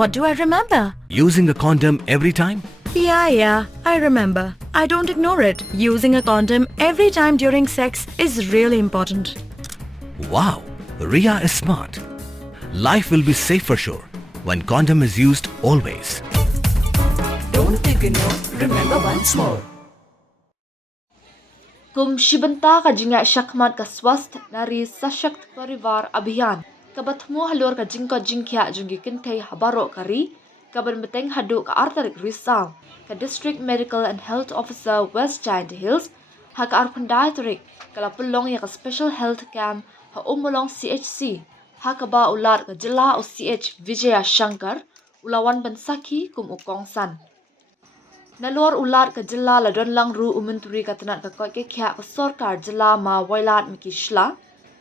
What do I remember? Using a condom every time? Yeah, I remember. I don't ignore it. Using a condom every time during sex is really important. Wow, Ria is smart. Life will be safe for sure when condom is used always. Don't ignore, remember once more. Kum shibanta ka jinga shakmat ka Swasth Nari Sashakt Parivar Abhiyan. Kabatmu halur ka jingko jingkya jungi kintay habaro kari. Kaban beteng hadu ka artarik risal. Ka District Medical and Health Officer West Giant Hills. Haka arpundaytarik kalapulong ya ka Special Health Camp ha Ummulong CHC. Haka ba ular ka Jylla o CH Vijaya Shankar. Ulawan bansaki kum ukongsan. Nalor ulat ka Jylla la don lang ru umunturi ka tanat ka koi ke kya ka sorkar Jylla ma wailat mikishla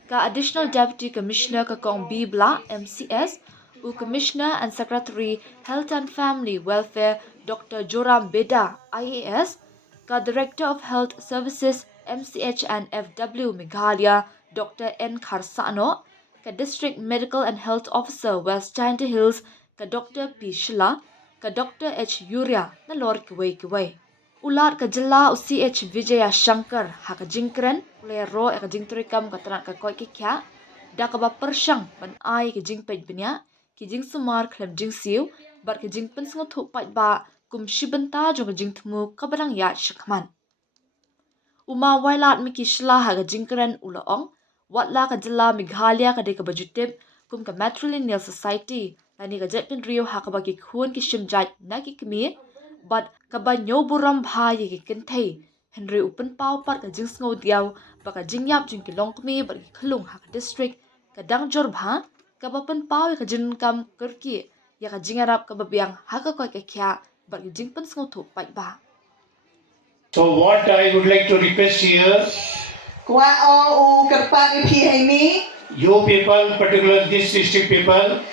ka Additional Deputy Commissioner ka kong Bibla MCS u Commissioner and Secretary Health and Family Welfare Dr. Joram Beda IAS ka Director of Health Services MCH and FW Meghalaya Dr. N Kharsano ka District Medical and Health Officer West Giant Hills ka Dr. P Syllad ka Dr. H. Yuria na lor kiway. Ulat ka Jylla o CH Vijaya Shankar haka jingkren ulero ka jingturikam ka tanat ka koi kikya da ka ba persyang ban ai ka jingpej benya ki jing sumar klem jing siu bar ka jingpen sngo thuk pat ba kum shibanta jong ka jingtmu ka barang ya shakman. Uma wailat miki shla haka jingkren ulaong watla ka Jylla Meghalaya ka de ka bajutip kum ka Matrilineal Society Lani ka jetpin rio haka bagi khun ki shimjat na ki kami, but ka ba nyo buram bha ye ki kintay, Henry upen pao pat ka jing sngo diaw, baka jingyap jing ki long kami bagi khulung haka district, ka dangjor bha, ka ba pen pao ka jing kam kerki, ya ka jingarap ka ba biang haka koi ka kya, bagi jing pen sngo thuk pat ba. So what I would like to request here, you people, particularly this district people,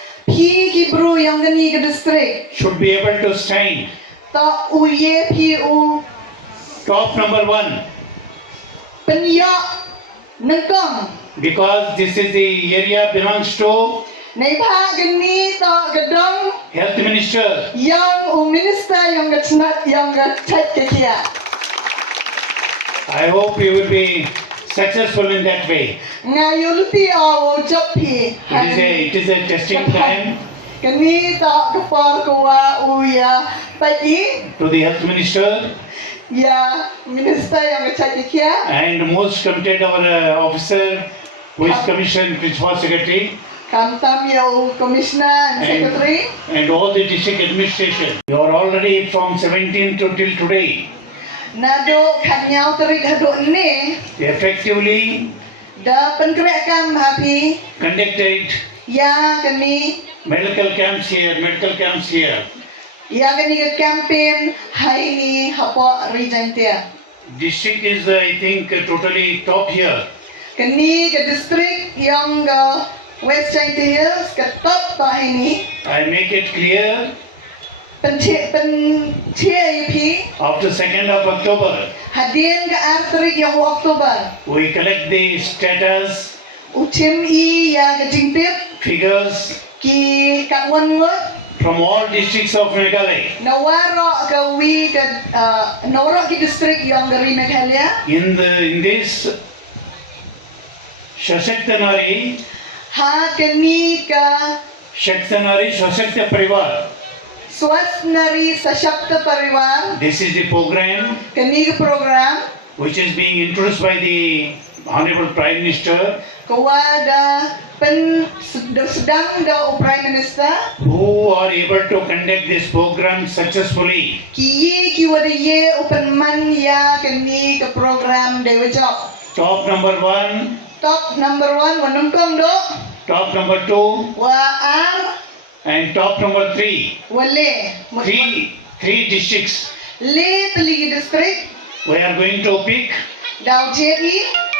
should be able to stand. Top number 1. Because this is the area belongs to Health Minister. I hope you will be successful in that way. It is a testing time to the Health Minister and most committed our officer who is Commissioned Principal Secretary Commissioner and Secretary and all the district administration. You are already from 17 till today effectively conducted medical camps here. District is I think totally top here. West Giant Hills top I make it clear after 2nd of October we collect the status figures from all districts of Meghalaya. In this Swasth Nari Swasth Parivar. Swasth Nari Sashakta Parivar. This is the program which is being introduced by the Honorable Prime Minister, Prime Minister, who are able to conduct this program successfully. Top number 1, top number 2, and top number 3. Three districts we are going to pick,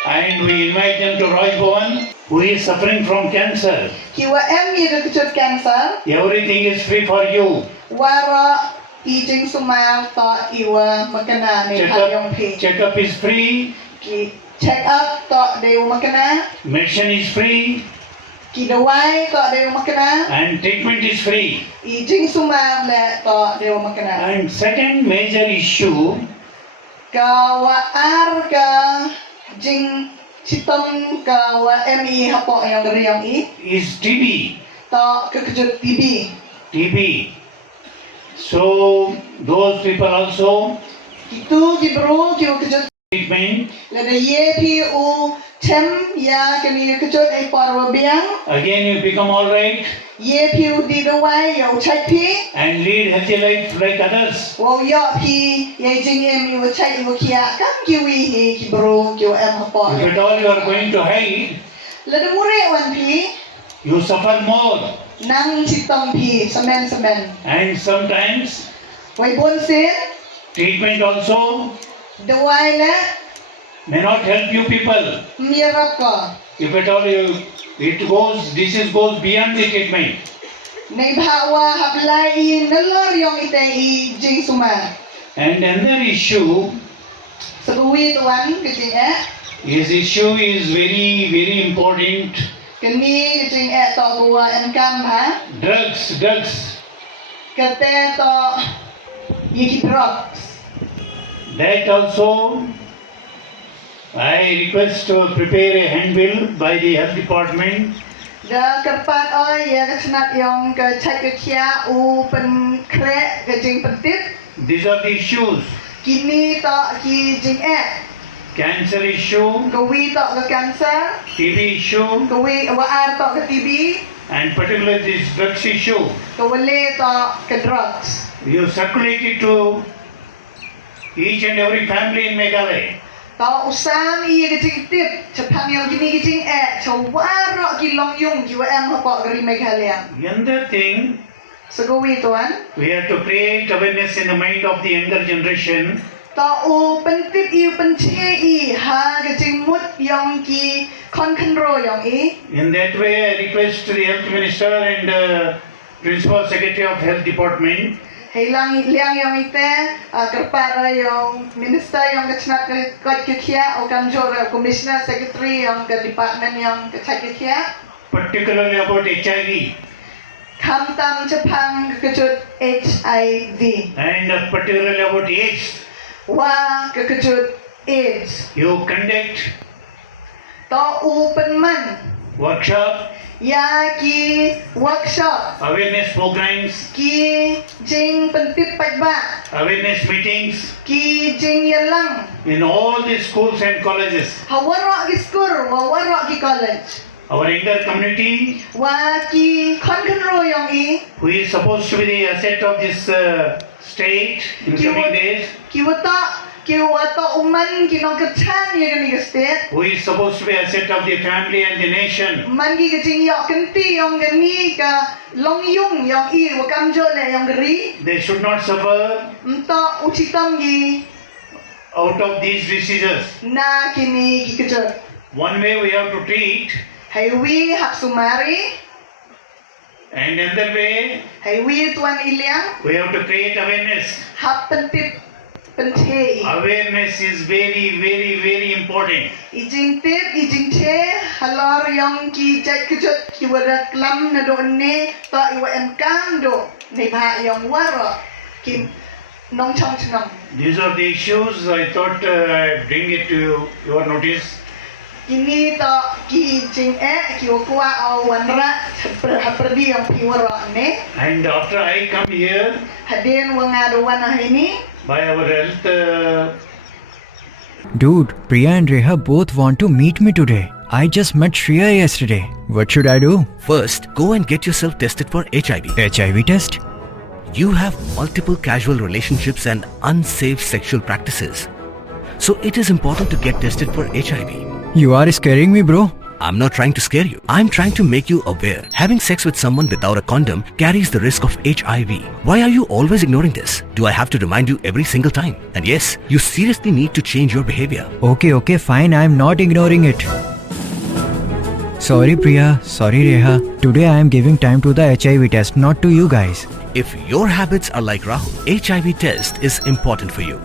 and we invite them to Raj Bhavan, who is suffering from cancer. Everything is free for you. Checkup is free. Medicine is free. Kidawai to dewa makna. and treatment is free. Ijing sumam le to dewa makna. And second major issue Ka wa ar ka jing sitom ka wa MI hapo yang riang I is TB. to kekejut TB. TB. So those people also Itu gibro kiu kejut treatment. le de ye pi u tem ya kami kejut ai parwa biang Again you become all right ye pi u di dawai yo chai pi and lead healthy life like others. wo yo pi ye jing MI wo chai wo kia kam kiwi he gibro kiu em hapo. If at all you are going to hide, Le de mure wan pi you suffer more. nang sitom pi semen And sometimes wai bon sin treatment also dawai le may not help you people. mirap ko. If at all disease goes beyond the treatment. Nei bhawa haplai nalor yong ite I jing suma. And another issue Sebuwi tuan kecing is very, very important. keni kecing to gua enkam ha. Drugs. Kete to yiki drugs. That also I request to prepare a handbill by the health department. Da kerpat oi ya kecnat yong ke cai ke kia u pen krek kecing pentit. These are the issues. Kini to ki jing Cancer issue, Kawi to ke kanser. TB issue, Kawi waar to ke TB. and particularly this drugs issue. Kawale to ke drugs. You circulate it to each and every family in Meghalaya. Tao usam iya kecing tip cepang yang gini kecing cawarok ki long yung ki em hapok dari Meghalaya. Another thing, Segawi tuan. we have to create awareness in the mind of the younger generation. Tao pentit iu pence I ha kecing mut yang ki konkenro yang I. In that way, I request the health minister and principal secretary of health department Hilang liang yang ite kerpara yang minister yang kecnat ke kia o kamjor commissioner secretary yang ke department yang ke kia. particularly about HIV Kam tam cepang kekejut HIV. and particularly about AIDS. Wa kekejut AIDS. You conduct Tao penman. workshop, Ya ki workshop. awareness programs, Ki jing pentip pajba. awareness meetings Ki jing yalang. in all the schools and colleges. Hawarok ki school. Hawarok ki college. Our younger community, Wa ki konkenro yang I. who is supposed to be the asset of this state in coming days, Ki wata uman ki nong kechan ya gani ke state. who is supposed to be asset of the family and the nation, Man ki kecing yok kenti yang gani ka long yung yang I wa kamjo le yang geri. they should not suffer Mta ucitam gi out of these diseases. na kini ki kejut. One way we have to treat, Haywi hak sumari. and another way Haywi tuan ilyang. we have to create awareness. Hak pentip pentei. Awareness is very, very, very important. Ijing tip, ijing te, halor yang ki jat kejut ki wadat lam na do ne, ta iwa emkam do, ne ba yang waro, ki nong chong chenong. These are the issues I thought I'd bring it to your notice. Kini ta ki jing ki wakwa awanra, perdi yang pi waro ne, And after I come here, hadin wangado wana ini, by our health Dude, Priya and Reha both want to meet me today. I just met Shriya yesterday. What should I do? First, go and get yourself tested for HIV. HIV test? You have multiple casual relationships and unsafe sexual practices. So it is important to get tested for HIV. You are scaring me, bro. I'm not trying to scare you. I'm trying to make you aware. Having sex with someone without a condom carries the risk of HIV. Why are you always ignoring this? Do I have to remind you every single time? And yes, you seriously need to change your behavior. Okay, fine. I'm not ignoring it. Sorry, Priya. Sorry, Reha. Today I am giving time to the HIV test, not to you guys. If your habits are like Rahul, HIV test is important for you.